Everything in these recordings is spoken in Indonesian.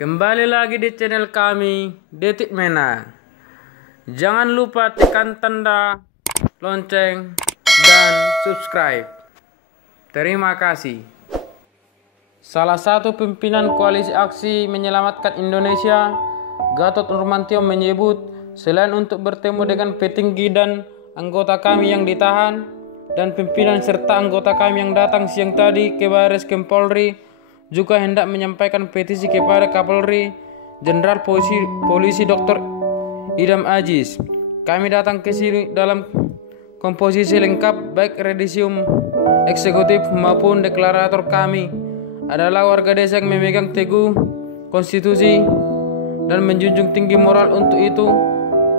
Kembali lagi di channel kami, Detik Mena. Jangan lupa tekan tanda lonceng dan subscribe. Terima kasih. Salah satu pimpinan koalisi aksi menyelamatkan Indonesia, Gatot Nurmantio, menyebut selain untuk bertemu dengan petinggi dan anggota kami yang ditahan dan pimpinan serta anggota kami yang datang siang tadi ke Barreskrim Polri, juga hendak menyampaikan petisi kepada Kapolri Jenderal Polisi Dr. Idam Aziz. Kami datang ke sini dalam komposisi lengkap, baik redisium eksekutif maupun deklarator. Kami adalah warga desa yang memegang teguh konstitusi dan menjunjung tinggi moral. Untuk itu,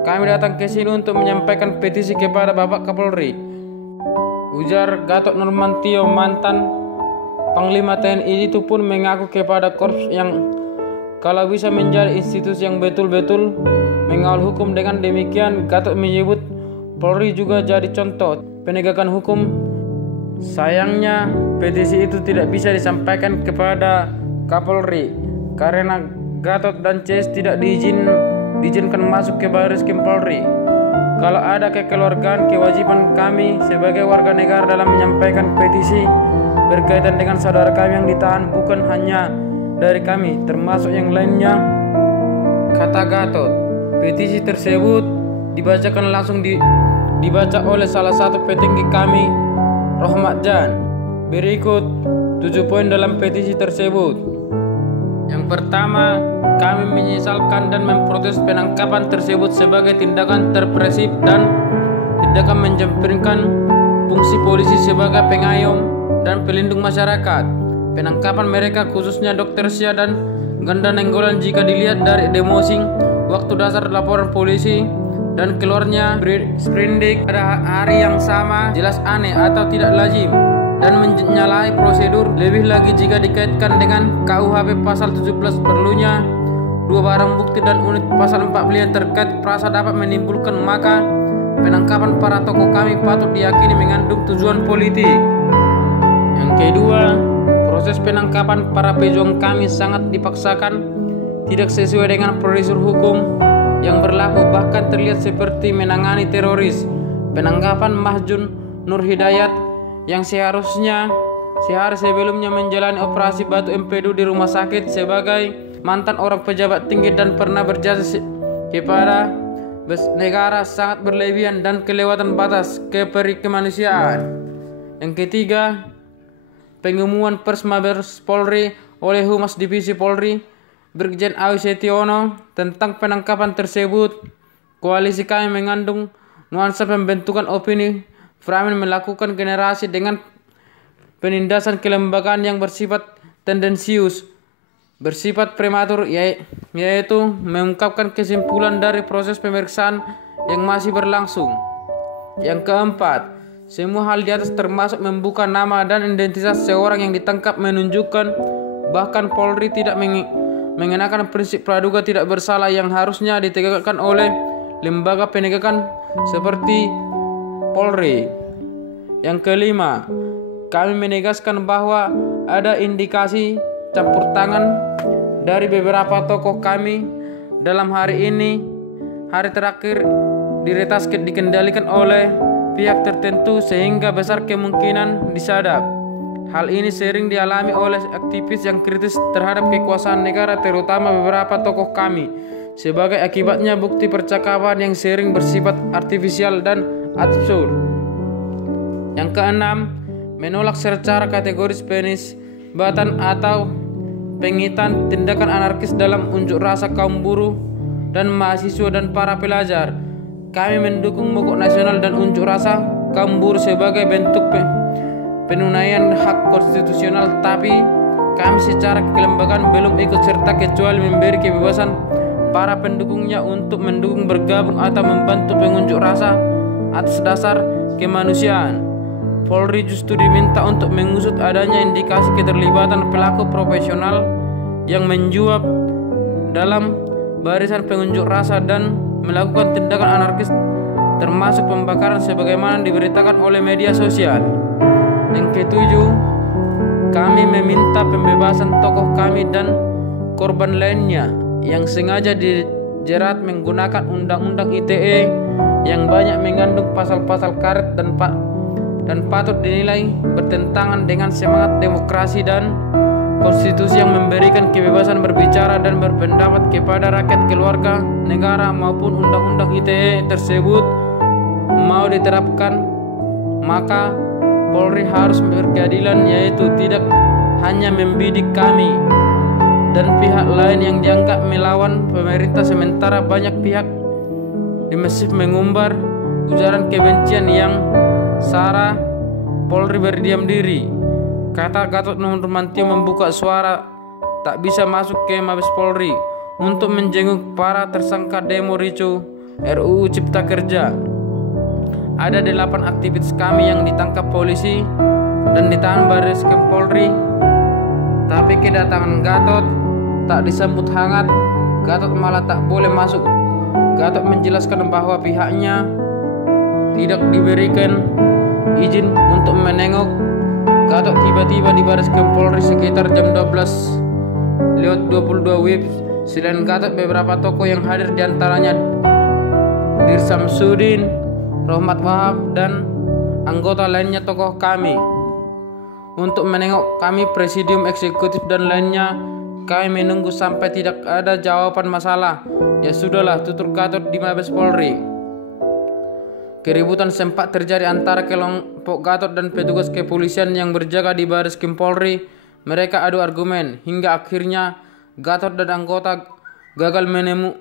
kami datang ke sini untuk menyampaikan petisi kepada Bapak Kapolri, ujar Gatot Nurmantio. Mantan Panglima TNI itu pun mengaku kepada Korps yang kalau bisa menjadi institusi yang betul-betul mengawal hukum. Dengan demikian, Gatot menyebut Polri juga jadi contoh penegakan hukum. Sayangnya, petisi itu tidak bisa disampaikan kepada Kapolri karena Gatot dan CS tidak diizinkan masuk ke Barreskrim Polri. Kalau ada kekeluargaan, kewajiban kami sebagai warga negara dalam menyampaikan petisi berkaitan dengan saudara kami yang ditahan, bukan hanya dari kami, termasuk yang lainnya, kata Gatot. Petisi tersebut dibacakan langsung dibaca oleh salah satu petinggi kami, Rohmat Jan. Berikut 7 poin dalam petisi tersebut. Yang pertama, kami menyesalkan dan memprotes penangkapan tersebut sebagai tindakan terpresif dan tindakan menjampirkan fungsi polisi sebagai pengayom dan pelindung masyarakat. Penangkapan mereka, khususnya Dr. Sia dan Ganda Nenggolan, jika dilihat dari demosing waktu dasar laporan polisi dan keluarnya sprindik pada hari yang sama, jelas aneh atau tidak lazim dan menyalahi prosedur. Lebih lagi jika dikaitkan dengan KUHP pasal 17, perlunya 2 barang bukti dan unit pasal 45 terkait perasa dapat menimbulkan, maka penangkapan para tokoh kami patut diyakini mengandung tujuan politik. Yang kedua, proses penangkapan para pejuang kami sangat dipaksakan, tidak sesuai dengan prosedur hukum yang berlaku, bahkan terlihat seperti menangani teroris. Penangkapan Mahjun Nur Hidayat yang seharusnya sehari sebelumnya menjalani operasi batu empedu di rumah sakit sebagai mantan orang pejabat tinggi dan pernah berjasa kepada negara, sangat berlebihan dan kelewatan batas kemanusiaan. Yang ketiga, pengumuman pers Mabes Polri oleh Humas Divisi Polri Brigjen Awi Setiono tentang penangkapan tersebut. Koalisi kami mengandung nuansa pembentukan opini, framing melakukan generasi dengan penindasan kelembagaan yang bersifat tendensius, bersifat prematur, yaitu mengungkapkan kesimpulan dari proses pemeriksaan yang masih berlangsung. Yang keempat, semua hal di atas termasuk membuka nama dan identitas seorang yang ditangkap menunjukkan bahkan Polri tidak mengenakan prinsip praduga tidak bersalah yang harusnya ditegakkan oleh lembaga penegakan seperti Polri. Yang kelima, kami menegaskan bahwa ada indikasi campur tangan dari beberapa tokoh kami dalam hari ini. Hari terakhir diretas dikendalikan oleh pihak tertentu sehingga besar kemungkinan disadap. Hal ini sering dialami oleh aktivis yang kritis terhadap kekuasaan negara, terutama beberapa tokoh kami. Sebagai akibatnya, bukti percakapan yang sering bersifat artifisial dan absurd. Yang keenam, menolak secara kategoris penisbatan atau pengitan tindakan anarkis dalam unjuk rasa kaum buruh dan mahasiswa dan para pelajar. Kami mendukung mogok nasional dan unjuk rasa kaum buruh sebagai bentuk penunaian hak konstitusional, tapi kami secara kelembagaan belum ikut serta kecuali memberi kebebasan para pendukungnya untuk mendukung, bergabung atau membantu pengunjuk rasa atas dasar kemanusiaan. Polri justru diminta untuk mengusut adanya indikasi keterlibatan pelaku profesional yang menjuap dalam barisan pengunjuk rasa dan melakukan tindakan anarkis termasuk pembakaran sebagaimana diberitakan oleh media sosial. Yang ketujuh, kami meminta pembebasan tokoh kami dan korban lainnya yang sengaja dijerat menggunakan Undang-Undang ITE yang banyak mengandung pasal-pasal karet dan patut dinilai bertentangan dengan semangat demokrasi dan konstitusi yang memberikan kebebasan berbicara dan berpendapat kepada rakyat, keluarga, negara maupun Undang-Undang ITE tersebut mau diterapkan, maka Polri harus berkeadilan, yaitu tidak hanya membidik kami dan pihak lain yang dianggap melawan pemerintah, sementara banyak pihak di masif mengumbar ujaran kebencian yang sara. Polri berdiam diri, kata Gatot Nurmantio, membuka suara tak bisa masuk ke Mabes Polri untuk menjenguk para tersangka demo ricu RUU Cipta Kerja. Ada 8 aktivis kami yang ditangkap polisi dan ditahan Barreskrim Polri, tapi kedatangan Gatot tak disambut hangat. Gatot malah tak boleh masuk. Gatot menjelaskan bahwa pihaknya tidak diberikan izin untuk menengok. Gatot tiba-tiba di Barreskrim Polri sekitar jam 12:22 WIB. Selain Gatot, beberapa tokoh yang hadir diantaranya Dir Samsudin, Rohmat Wahab, dan anggota lainnya tokoh kami untuk menengok kami, presidium eksekutif dan lainnya. Kami menunggu sampai tidak ada jawaban masalah. Ya sudahlah, tutur Gatot di Mabes Polri. Keributan sempat terjadi antara kelompok Gatot dan petugas kepolisian yang berjaga di Barreskrim Polri. Mereka adu argumen hingga akhirnya Gatot dan anggota gagal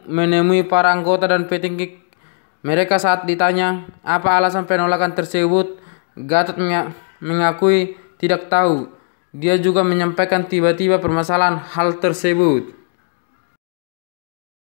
menemui para anggota dan petinggi mereka. Saat ditanya apa alasan penolakan tersebut, Gatot mengakui tidak tahu. Dia juga menyampaikan tiba-tiba permasalahan hal tersebut.